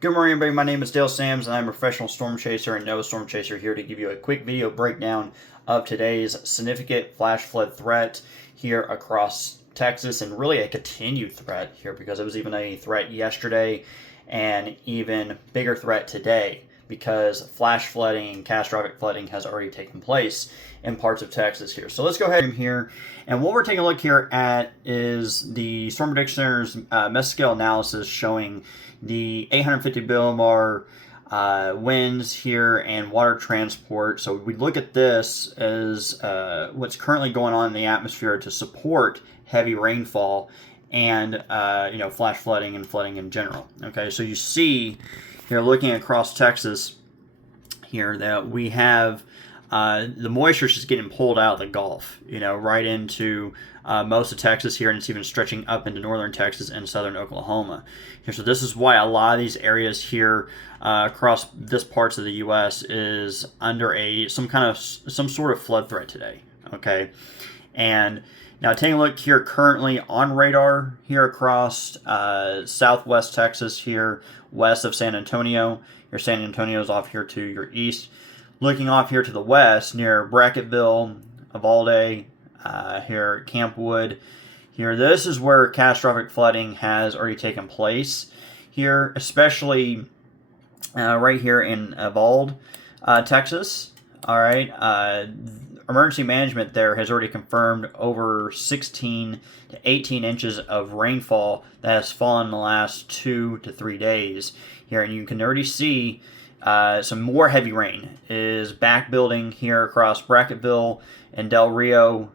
Good morning, everybody. My name is Dale Sams, and I'm a professional storm chaser and NOAA storm chaser here to give you a quick video breakdown of today's significant flash flood threat here across Texas, and really a continued threat here because it was even a threat yesterday and even bigger threat today because flash flooding and catastrophic flooding has already taken place in parts of Texas here. So let's go ahead here, and what we're taking a look here at is the Storm Prediction Center's mesoscale analysis showing the 850 millbar winds here and water transport. So we look at this as what's currently going on in the atmosphere to support heavy rainfall and flash flooding and flooding in general. Okay, so you see here, looking across Texas here, that we have the moisture is just getting pulled out of the Gulf, right into most of Texas here, and it's even stretching up into northern Texas and southern Oklahoma. Here, so this is why a lot of these areas here across this parts of the U.S. is under some sort of flood threat today. Okay, and now taking a look here currently on radar here across southwest Texas here, west of San Antonio. Your San Antonio is off here to your east. Looking off here to the west near Brackettville, Uvalde, here Campwood. Here, this is where catastrophic flooding has already taken place here, especially right here in Uvalde, Texas. All right. Emergency management there has already confirmed over 16 to 18 inches of rainfall that has fallen in the last 2 to 3 days here, and you can already see some more heavy rain is back building here across Brackettville and Del Rio,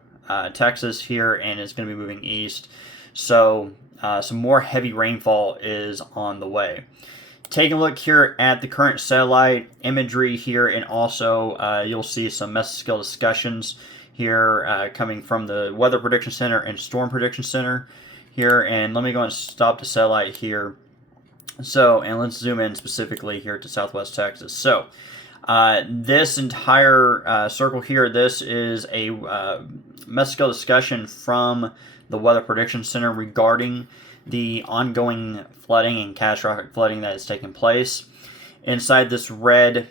Texas here, and it's going to be moving east. So some more heavy rainfall is on the way. Taking a look here at the current satellite imagery here, and also you'll see some mesoscale discussions here coming from the Weather Prediction Center and Storm Prediction Center here. And let me go and stop the satellite here. So, and let's zoom in specifically here to southwest Texas. So, this entire circle here, this is a mesoscale discussion from the Weather Prediction Center regarding the ongoing flooding and catastrophic flooding that is taking place. Inside this red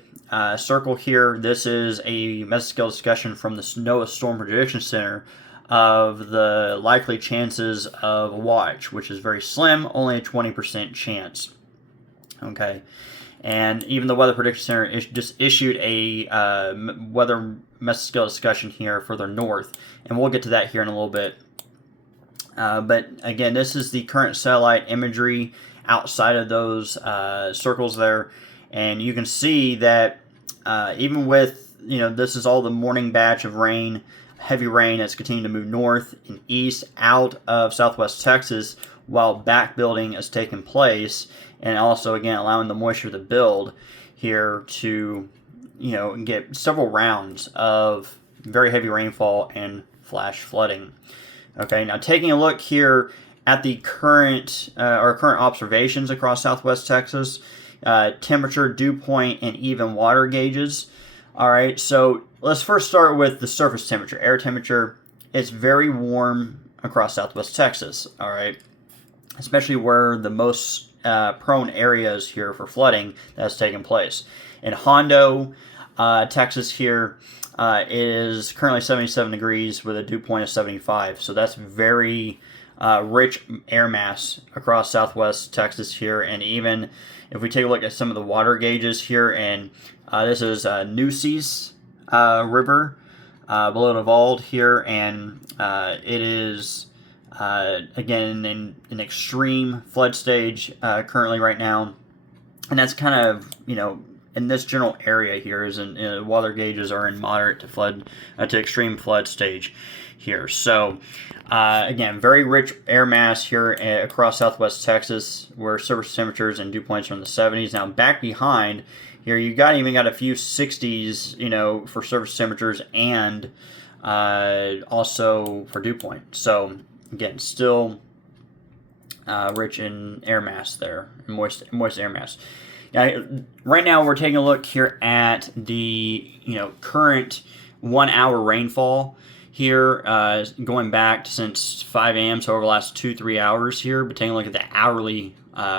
circle here, this is a mesoscale discussion from the NOAA Storm Prediction Center of the likely chances of a watch, which is very slim, only a 20% chance. Okay, and even the Weather Prediction Center just issued a weather mesoscale discussion here further north, and we'll get to that here in a little bit. But again, this is the current satellite imagery outside of those circles there, and you can see that even with, this is all the morning batch of rain, heavy rain that's continuing to move north and east out of southwest Texas while back building is taking place, and also again allowing the moisture to build here to get several rounds of very heavy rainfall and flash flooding. Okay, now taking a look here at the current observations across southwest Texas, temperature, dew point, and even water gauges. All right, so let's first start with the surface temperature, air temperature. It's very warm across southwest Texas. All right, especially where the most prone areas here for flooding that's taken place. In Hondo, Texas here, is currently 77 degrees with a dew point of 75. So that's very rich air mass across southwest Texas here. And even if we take a look at some of the water gauges here, and this is Nueces River below Uvalde here, and it is again in an extreme flood stage currently right now, and that's kind of in this general area here is water gauges are in moderate to flood to extreme flood stage here. So again, very rich air mass here across southwest Texas, where surface temperatures and dew points are in the 70s. Now back behind here, you even got a few 60s, for surface temperatures and also for dew point. So again, still rich in air mass there, moist air mass. Now, right now we're taking a look here at the current 1 hour rainfall here, going back since 5 a.m. so over the last 2-3 hours here, but taking a look at the hourly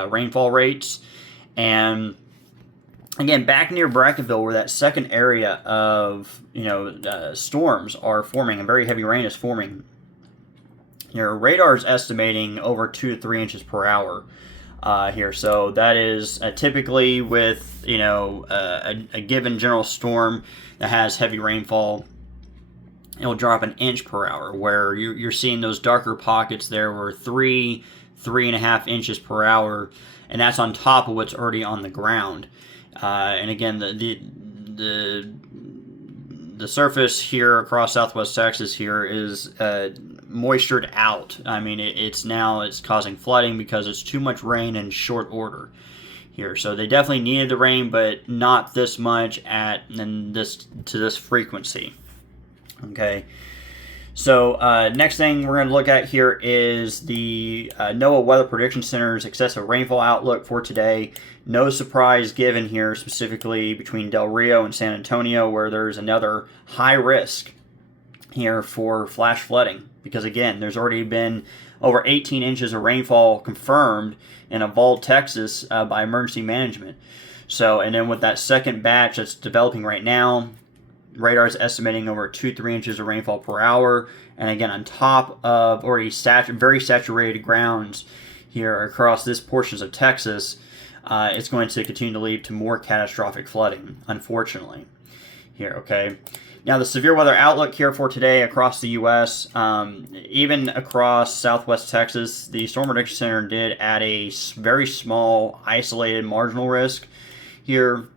rainfall rates. And again, back near Brackettville, where that second area of storms are forming and very heavy rain is forming, your radar is estimating over 2 to 3 inches per hour here. So that is typically with a given general storm that has heavy rainfall, it'll drop an inch per hour. Where you're seeing those darker pockets there, where 3.5 inches per hour, and that's on top of what's already on the ground. And again, the surface here across southwest Texas here is moistured out. I mean, it's causing flooding because it's too much rain in short order here. So they definitely needed the rain, but not this much to this frequency. Okay. So next thing we're going to look at here is the NOAA Weather Prediction Center's excessive rainfall outlook for today. No surprise given here, specifically between Del Rio and San Antonio, where there's another high risk here for flash flooding. Because again, there's already been over 18 inches of rainfall confirmed in Uvalde, Texas by emergency management. So, and then with that second batch that's developing right now, radar is estimating over 2-3 inches of rainfall per hour. And again, on top of already very saturated grounds here across this portions of Texas, it's going to continue to lead to more catastrophic flooding, unfortunately, here, okay? Now, the severe weather outlook here for today across the U.S., even across southwest Texas, the Storm Prediction Center did add a very small, isolated marginal risk here.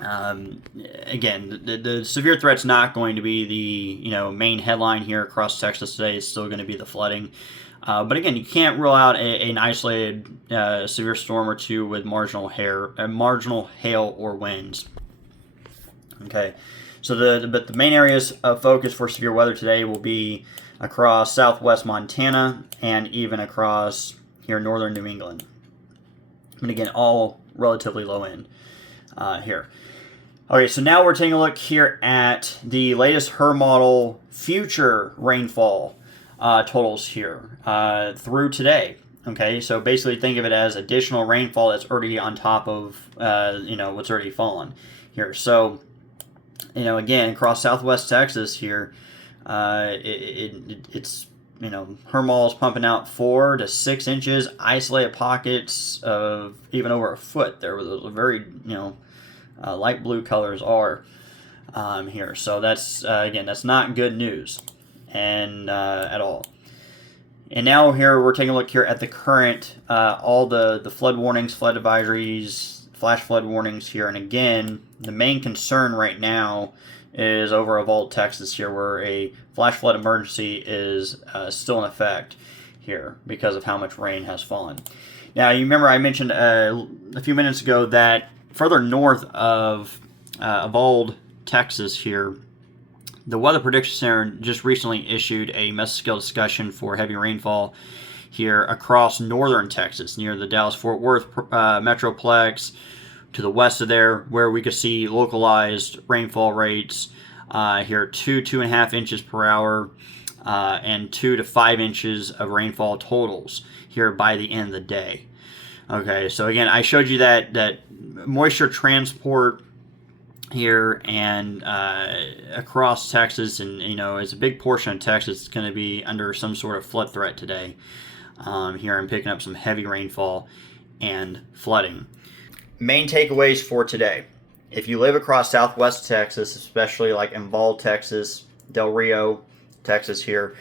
Again, the severe threat's not going to be the main headline here across Texas today. It's still going to be the flooding. But again, you can't rule out an isolated severe storm or two with marginal hail or winds. Okay, so the main areas of focus for severe weather today will be across southwest Montana and even across here northern New England. And again, all relatively low end here. Okay, so now we're taking a look here at the latest HRRR model future rainfall totals here through today. Okay, so basically think of it as additional rainfall that's already on top of what's already fallen here. So again, across southwest Texas here, it's HRRR model is pumping out 4 to 6 inches, isolated pockets of even over a foot. There was a very light blue colors are here. So that's again, that's not good news and at all. And now here we're taking a look here at the current all the flood warnings, flood advisories, flash flood warnings here. And again, the main concern right now is over Uvalde, Texas here, where a flash flood emergency is still in effect here because of how much rain has fallen. Now, you remember I mentioned a few minutes ago that further north of Uvalde, Texas here, the Weather Prediction Center just recently issued a mesoscale discussion for heavy rainfall here across northern Texas, near the Dallas-Fort Worth metroplex, to the west of there, where we could see localized rainfall rates here 2.5 inches per hour and 2 to 5 inches of rainfall totals here by the end of the day. Okay, so again, I showed you that moisture transport here and across Texas, and it's a big portion of Texas that's going to be under some sort of flood threat today. Here I'm picking up some heavy rainfall and flooding. Main takeaways for today: if you live across southwest Texas, especially like in Uvalde, Texas, Del Rio, Texas here,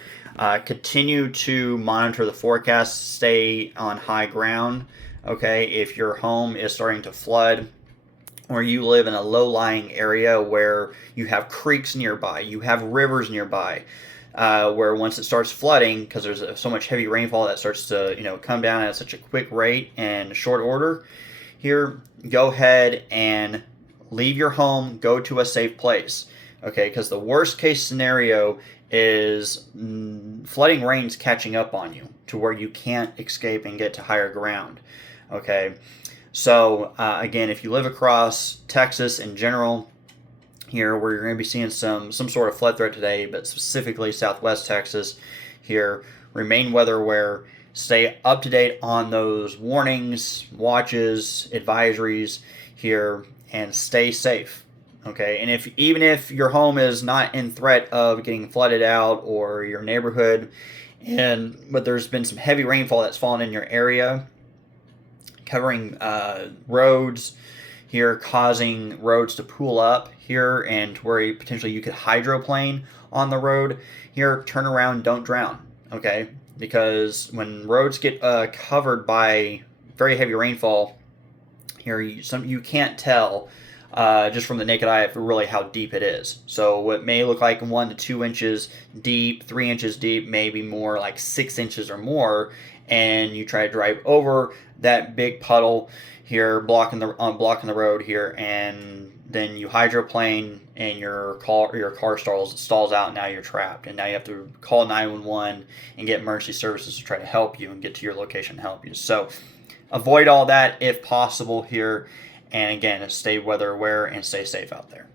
continue to monitor the forecast, stay on high ground. Okay, if your home is starting to flood, or you live in a low-lying area where you have creeks nearby, you have rivers nearby, where once it starts flooding, because there's so much heavy rainfall that starts to come down at such a quick rate and short order, here, go ahead and leave your home, go to a safe place. Okay, because the worst case scenario is flooding rains catching up on you to where you can't escape and get to higher ground. Okay, so again, if you live across Texas in general here, where you're going to be seeing some sort of flood threat today, but specifically southwest Texas here, remain weather aware Stay up to date on those warnings, watches, advisories here, and stay safe. Okay, and even if your home is not in threat of getting flooded out, or your neighborhood, but there's been some heavy rainfall that's fallen in your area, covering roads here, causing roads to pool up here, and where potentially you could hydroplane on the road here. Turn around, don't drown. Okay, because when roads get covered by very heavy rainfall here, you can't tell just from the naked eye of really how deep it is. So what may look like 1 to 2 inches deep, 3 inches deep, maybe more like 6 inches or more, and you try to drive over that big puddle here, blocking the road here, and then you hydroplane and your car stalls out, and now you're trapped, and now you have to call 911 and get emergency services to try to help you and get to your location and help you. So avoid all that if possible here, and again, stay weather aware and stay safe out there.